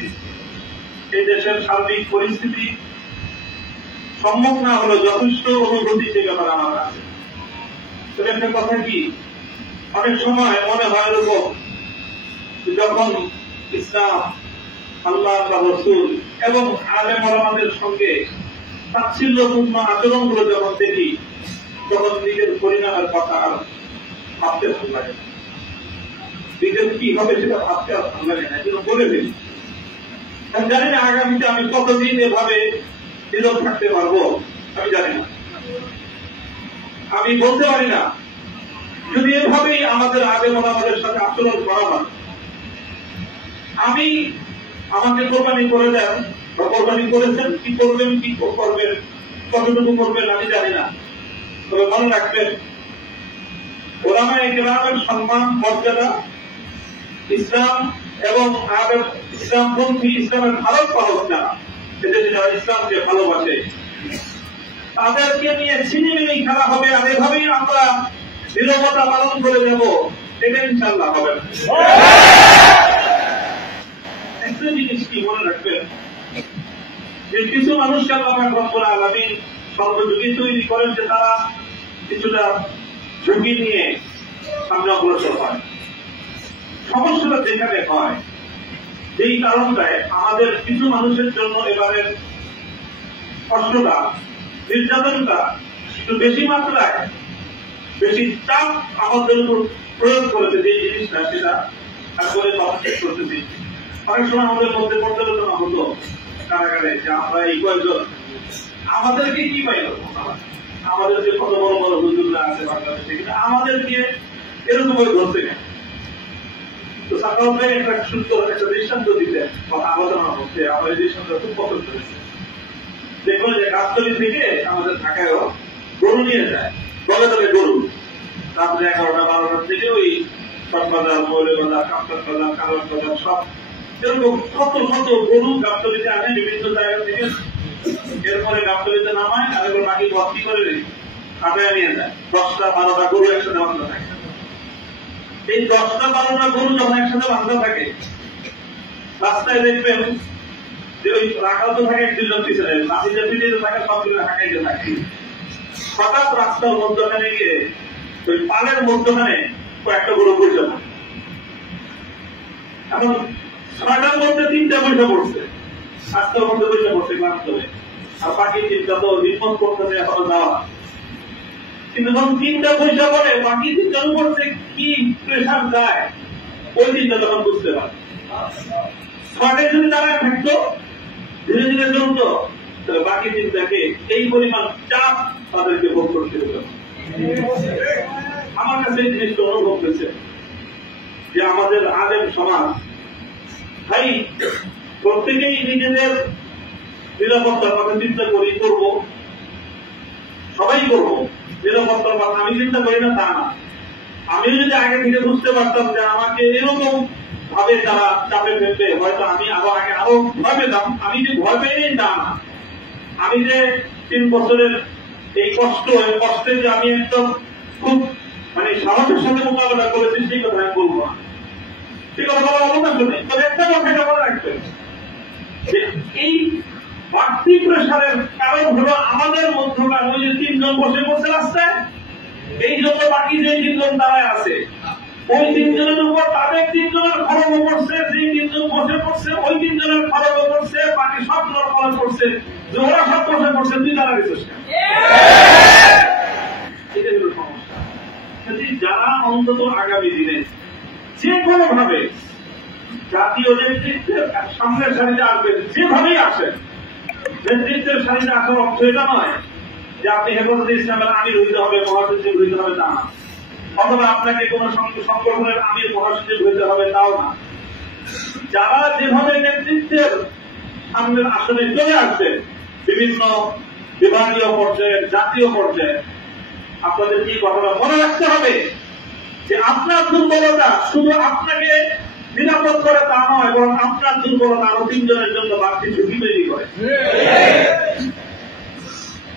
পরিস্থিতি, এই দেশের সার্বিক পরিস্থিতি সম্ভব না হলো যথেষ্ট অনুভূতি সে ব্যাপারে আমার আছে। তবে একটা কথা কি, অনেক সময় মনে হয় এরকম যখন ইসলাম, আল্লাহ বা রাসূল এবং আলেম ওলামাদের সঙ্গে তাচ্ছিল্যপূর্ণ আচরণগুলো যখন দেখি তখন নিজের পরিণামের কথা আর ভাবতে ভালো লাগে না, নিজের কি হবে সেটা ভাবতে আর ভালো লাগে না, যেন বলে ফেলি। আমি জানি না আগামীতে আমি কতদিন এভাবে নীরব থাকতে পারবো, আমি জানি না, আমি বলতে পারি না। যদি এভাবেই আমাদের আলেম ওলামাদের সাথে আচরণ করা হয়, আমি আমাকে কোরবানি করে দেন বা কোরবানি করেছেন, কি করবেন কি করবেন কতটুকু করবেন আমি জানি না। তবে মনে রাখবেন, ওলামায়ে কেরামের সম্মান মর্যাদা, ইসলাম এবং ইসলামপন্থী, ইসলামের ভারত পালক যারা, এদের যারা ইসলামকে ভালোবাসে, তাদেরকে নিয়ে ছিনিমিনি খেলা হবে। আর এভাবেই আমরা নীরবতা পালন করে দেব, এটা ইনশাআল্লাহ হবে না। একটা জিনিস কি মনে রাখবেন, যে কিছু মানুষকে আল্লাহ রব্বুল আলামিন সর্বযুগে তৈরি করেন যে তারা কিছুটা ঝুঁকি নিয়ে সামনে অগ্রসর হয়। সমস্যাটা যেখানে হয়, যেই কারণটায় আমাদের কিছু মানুষের জন্য এবারের কষ্টটা, নির্যাতনটা একটু বেশি মাত্রায়, বেশি চাপ আমাদের উপর প্রয়োগ করেছে, যে জিনিসটা সেটা তারপরে শেষ করতেছি। অনেক সময় আমাদের মধ্যে পর্যালোচনা হতো কারাগারে যে আমরা এই কয়েকজন আমাদেরকে কি পাইল, আমাদের যে কত বড় বড় হুজুররা আছে বাংলাদেশে, কিন্তু আমাদেরকে এরকম ভাবে ধরছে কেন? তো সাকাল ভাই একটা সুন্দর একটা দৃষ্টান্ত দিতে আলোচনা হচ্ছে, আমরা এই দৃষ্টান্ত খুব পছন্দ করেছি। দেখবেন যে গাছতলি থেকে আমাদের ঢাকায়ও গরু নিয়ে যায়, বলে তবে গরু, রাত্রে 11টা 12টার থেকে ওই সববাজার, মৌলবাজার, কামতার বাজার, কালার বাজার, সব এরকম কত কত গরু গাছতলিতে আনে বিভিন্ন জায়গা থেকে। এরপরে গাছতলিতে নামায় আর এবার বাকি ভর্তি করে কাটায় নিয়ে যায়। 10টা 12টা গরু একসাথে বাঁধা থাকে। এই 10টা 12টা গরু যখন একসাথে বাঁধা থাকে, রাস্তায় দেখবেন যে ওই রাখাল তো থাকে 1-2 জন পিছনে, বাকিদের পিছনে থাকে সবগুলো ঢাকাইতে থাকে। হঠাৎ রাস্তার মধ্যখানে গিয়ে ওই পালের মধ্যখানে কয়েকটা গরু বসে পড়ে। এখন 6টার মধ্যে 3টা বসে পড়ছে, 7টার মধ্যে বসে পড়ছে ক্লান্ত হয়ে, আর বাকি 3টা তো বিপদ করতে এখনো যাওয়া। কিন্তু যখন 3টা পয়সা পড়ে, বাকি 3টার উপর কি প্রেশার যায়, ওই 3টা তখন বুঝতে পারে। 6টায় যদি তারা থাকতো, ধীরে ধীরে চলতো, তাহলে বাকি 3টাকে এই পরিমাণ চাপ তাদেরকে ভোগ করতে হতো। আমার কাছে এই জিনিসটা অনুভব হয়েছে যে আমাদের আলেম সমাজ ভাই প্রত্যেকেই নিজেদের নিরাপত্তার কথা চিন্তা করি, করবো, সবাই করবো নিরাপত্তার কথা। আমি চিন্তা করি না তা না, আমিও যদি আগে থেকে বুঝতে পারতাম যে আমাকে এরকম ভাবে তারা চাপে ফেলবে, হয়তো আমি আগে আরো ভয় পেতাম। আমি যে ভয় পেয়ে নেই তা না, আমি যে 3 বছরের এই কষ্টে যে আমি একদম খুব সাহসের সাথে মোকাবেলা করেছি সেই কথা আমি বলবো না, সেই কথা বলার অবকাশ নেই। তবে একটা কথা মনে রাখবেন, এই বাড়তি প্রেশারের কারণ হলো আমাদের মধ্যকার ওই যে 3 জন বসে পড়ছে রাস্তায়, এই জন্য বাকি যে 3 জন দাঁড়ায় আছে, ওই 3 জনের উপর তাদের 3 জনের খরচ পড়ছে, যে 3 জন বসে পড়ছে ওই 3 জনের খরচ পড়ছে, বাকি সব খরচ পড়ছে, যে ওরা সব বসে পড়ছে, তুই দাঁড়া গেছিস। এটা হলো সমস্যা। যারা অন্তত আগামী দিনে যে কোনো ভাবে জাতীয় নেতৃত্বের সামনের সারিতে আসবেন, যেভাবেই আসেন, নেতৃত্বের সারিতে আসার অর্থ এটা নয় যে আপনি হেফাজতে ইসলামের আমির হইতে হবে, মহাসচিব হইতে হবে, তা না, অথবা আপনাকে কোন সংগঠনের আমির মহাসচিব হইতে হবে, তাও না। যারা যেভাবে নেতৃত্বের সামনের আসনে চলে আসবে, বিভিন্ন বিভাগীয় পর্যায়ে, জাতীয় পর্যায়ে, আপনাদের এই কথাটা মনে রাখতে হবে যে আপনার দুর্বলতা শুধু আপনাকে নিরাপদ করে তা নয়, বরং আপনার দুর্বলতা আরো 3 জনের জন্য বাড়তি ঝুঁকি তৈরি করে।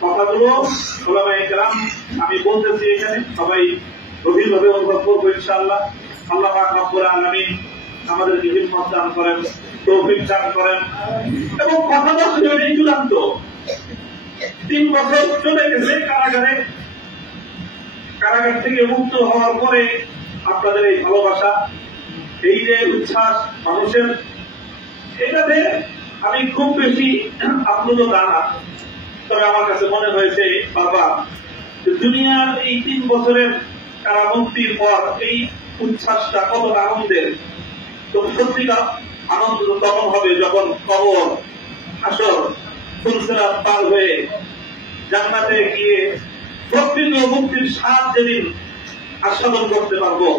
কথাগুলো ওলামায়ে কেরাম আমি বলতেছি এখানে, সবাই গভীরভাবে অনুভব করবো ইনশাআল্লাহ। আল্লাহ পাক রব্বুল আলামিন আমাদেরকে হিম্মত দান করেন, তৌফিক দান করেন এবং কথা বছর এই চূড়ান্ত 3 বছর চলে গেছে কারাগার থেকে মুক্ত হওয়ার পরে আপনাদের এই ভালোবাসা, এই যে উচ্ছ্বাস মানুষের, এটাতে আমি খুব বেশি আপ্লুত না, তবে আমার কাছে মনে হয়েছে বাবা দুনিয়ার এই 3 বছরের কারামুক্তির পর এই উচ্ছ্বাসটা কত আনন্দের। তো সত্যিকার আনন্দ তখন হবে যখন কবর, হাসর, ফুলসিরাত পার হয়ে জান্নাতে গিয়ে প্রকৃত মুক্তির স্বাদ যেদিন আস্বাদন করতে পারবো,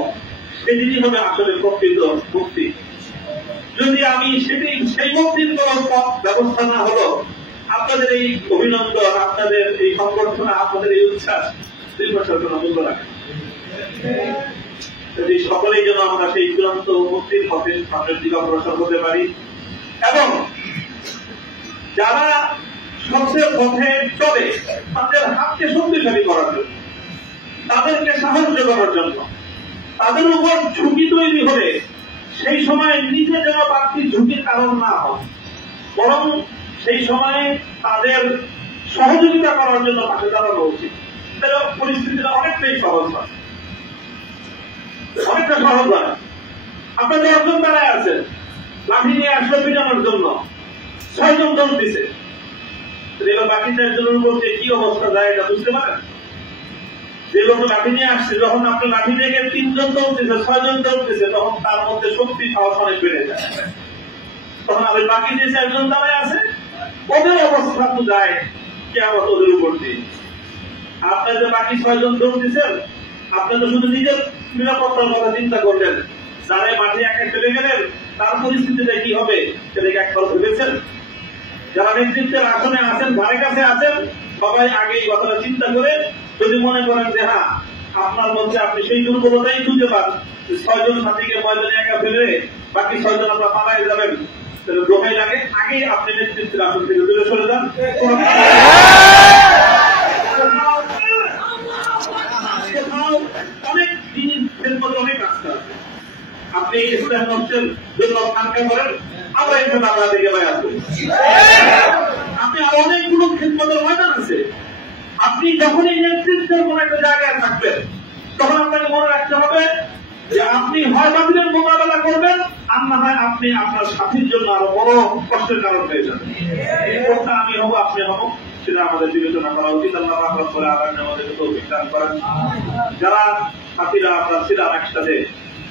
সেদিনই হবে আসলে প্রকৃত মুক্তি। যদি আমি সেই মুক্তির কোন ব্যবস্থা না হলো, আপনাদের এই অভিনন্দন, আপনাদের এই সংগঠন, আপনাদের এই উচ্ছ্বাস 2 বছর কোন মূল্য রাখে। যদি সকলেই যেন আমরা সেই চূড়ান্ত মুক্তির পথে সামনের দিকে অগ্রসর হতে পারি এবং যারা সত্যের পথে চলে তাদের হাতকে শক্তিশালী করার জন্য, তাদেরকে সাহায্য করার জন্য, তাদের উপর ঝুঁকি তৈরি হলে সেই সময় নিজে যেন বাড়তি ঝুঁকির কারণ না হয়, বরং সেই সময়ে তাদের সহযোগিতা করার জন্য পাশে দাঁড়ানো উচিত। তাহলে পরিস্থিতিটা অনেকটাই সহজ হয়, অনেকটা সহজ হয়। আপনাদের 10 জন দাঁড়ায় আছেন, লাঠি নিয়ে আসলে পিটানোর জন্য 6 জন দৌড় দিছে, এবার বাকি 4 জনের উপর যে কি অবস্থা যায় এটা বুঝতে পারেন? যে লোক লাঠি নিয়ে আসছে, যখন আপনার লাঠি থেকে 3 জন দৌড়তেছে, 6 জন দৌড়তেছে, তখন তার মধ্যে শক্তি সাহস অনেক বেড়ে যায়। তখন আবার বাকি যে 4 জন দাঁড়ায় আছে, ওদের অবস্থা তো যায় কিয়ামত ওদের উপর দিয়ে। আপনার যে বাকি 6 জন দৌড় দিচ্ছেন, আপনি তো শুধু নিজের নিরাপত্তার কথা চিন্তা করলেন, যারা মাঠে একা ফেলে গেলেন তার পরিস্থিতিটা কি হবে সেটাকে একবার ভেবেছেন? যারা নেতৃত্বের আসনে আছেন, ধারে কাছে আছেন, সবাই আগে এই কথাটা চিন্তা করে যদি মনে করেন যে হ্যাঁ আপনার মধ্যে আপনি সেই দুর্বলতাই খুঁজে পান, 6 জন সাথীকে ময়দানে একা ফেলে বাকি 6 জন আপনার পালায় যাবেন, তাহলে দোহাই লাগে আগে আপনি নেতৃত্বের আসন থেকে দূরে সরে যান। অনেক জিনিস অনেক রাস্তা আছে, আপনি ইসলাম নষ্টের জন্য ফাঁকা করেন, আমরা এখানে বাংলা থেকে বাইরে করি। আপনি আর অনেকগুলো খেদমতের ময়দান আছে, আপনি যখনই নেতৃত্বের কোন একটা জায়গায় থাকবেন তখন আপনাকে মনে রাখতে হবে যে আপনি হয় বাতিলের মোকাবেলা করবেন, আর না হয় আপনি আপনার সাথীর জন্য আরো বড় কষ্টের কারণ হয়ে যাবেন। এই কোনটা আমি হব, আপনি হব, সেটা আমাদের বিবেচনা করা উচিত। আল্লাহ রাব্বুল করে আলামিন আমাদেরকে তৌফিক দান করেন। যারা সাথীরা আমরা ছিলাম একসাথে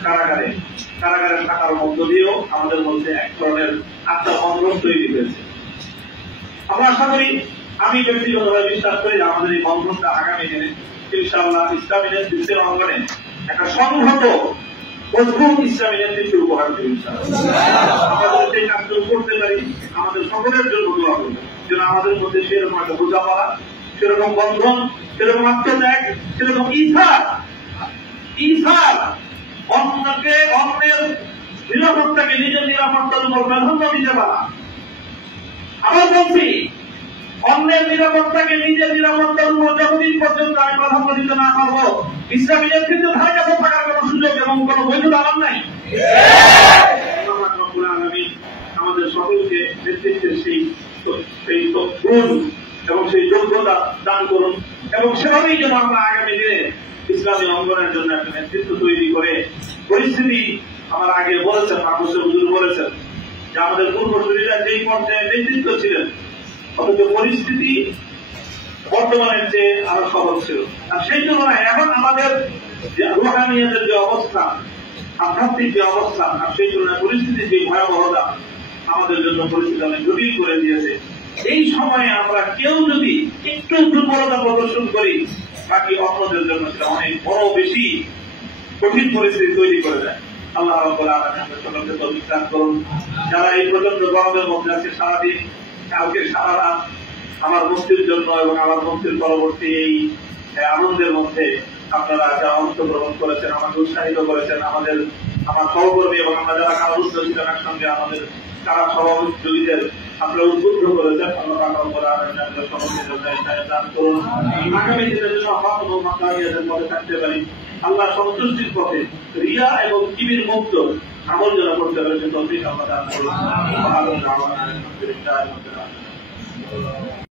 কারাগারে থাকার মধ্য দিয়েও আমাদের মধ্যে এক ধরনের আত্মার বন্ধন তৈরি হয়েছে। আমরা আশা করি, আমি ব্যক্তিগতভাবে বিশ্বাস করি যে আমাদের এই বন্ধনটা আগামী দিনে ইনশাআল্লাহ ইসলামী নেতৃত্বের অঙ্গনে একটা সংহত মজবুত ইসলামী নেতৃত্বের উপহার দেবে ইনশাআল্লাহ। আমরা যদি সেই কাজগুলো করতে পারি, আমাদের সকলের জন্য দোয়া করব যেন আমাদের মধ্যে সেরকম একটা বোঝাপড়া, সেরকম বন্ধন, সেরকম আত্মত্যাগ, সেরকম ঈর্ষা, অন্যের নিরাপত্তাকে নিজের নিরাপত্তার উপর প্রাধান্য দিতে পারা। আবার বলছি, অন্যের নিরাপত্তাকে নিজের নিরাপত্তার উপর যতদিন পর্যন্ত আমি প্রাধান্য দিতে না পারবো, ইসলামী নেতৃত্বে ধারে কাছে থাকার কোন সুযোগ এবং কোন বৈধতা আমার নাই। আমাদের সকলকে নেতৃত্বের সেই গুণ এবং সেই যোগ্যতা দান করুন এবং সেভাবেই যেন আমরা আগামী দিনে ইসলামী অঙ্গনের জন্য একটা নেতৃত্ব তৈরি করে পরিস্থিতি, আমার আগে বলেছেন মাহফুজুর হুজুর বলেছেন যে আমাদের পূর্বসূরীরা যেই পর্যায়ে নেতৃত্ব ছিলেন, অথচ পরিস্থিতি বর্তমানের চেয়ে আরো সহজ ছিল। আর সেই তুলনায় এখন আমাদের রুহানিয়াতের যে অবস্থা, আধ্যাত্মিক যে অবস্থা, আর সেই তুলনায় পরিস্থিতির যে ভয়াবহতা আমাদের জন্য পরিস্থিতি অনেক জটিল করে দিয়েছে। এই সময়ে আমরা কেউ যদি একটু দুর্বলতা প্রদর্শন করি, বাকি অন্যদের জন্য সেটা অনেক বড় বেশি কঠিন পরিস্থিতি তৈরি করে দেয়। আল্লাহ রাব্বুল আলামিন আমাদের সকলকে তৌফিক দান করুন। যারা এই পর্যন্ত গরমের মধ্যে আছে, সারাদিন কালকে সারা রাত আমার মুক্তির জন্য এবং আমার মুক্তির পরবর্তী এই আনন্দের মধ্যে আপনারা যারা অংশগ্রহণ করেছেন, আমাকে উৎসাহিত করেছেন, আমার সহকর্মী এবং আমরা যারা কারারুদ্ধ ছিলেন একসঙ্গে আমাদের কারা সহযোগীদের আপনারা উদ্বুদ্ধ করেছেন, আল্লাহ রাব্বুল আলামিন আমাদের সকলকে দান করুন। আগামী দিনের জন্য হক এবং মাকারিয়াতের পথে থাকতে পারি, আল্লাহ সন্তুষ্টির পথে রিয়া এবং কিবির মুক্ত আমল যেন করতে পারে সে তৌফিক আল্লাহ দান করুন।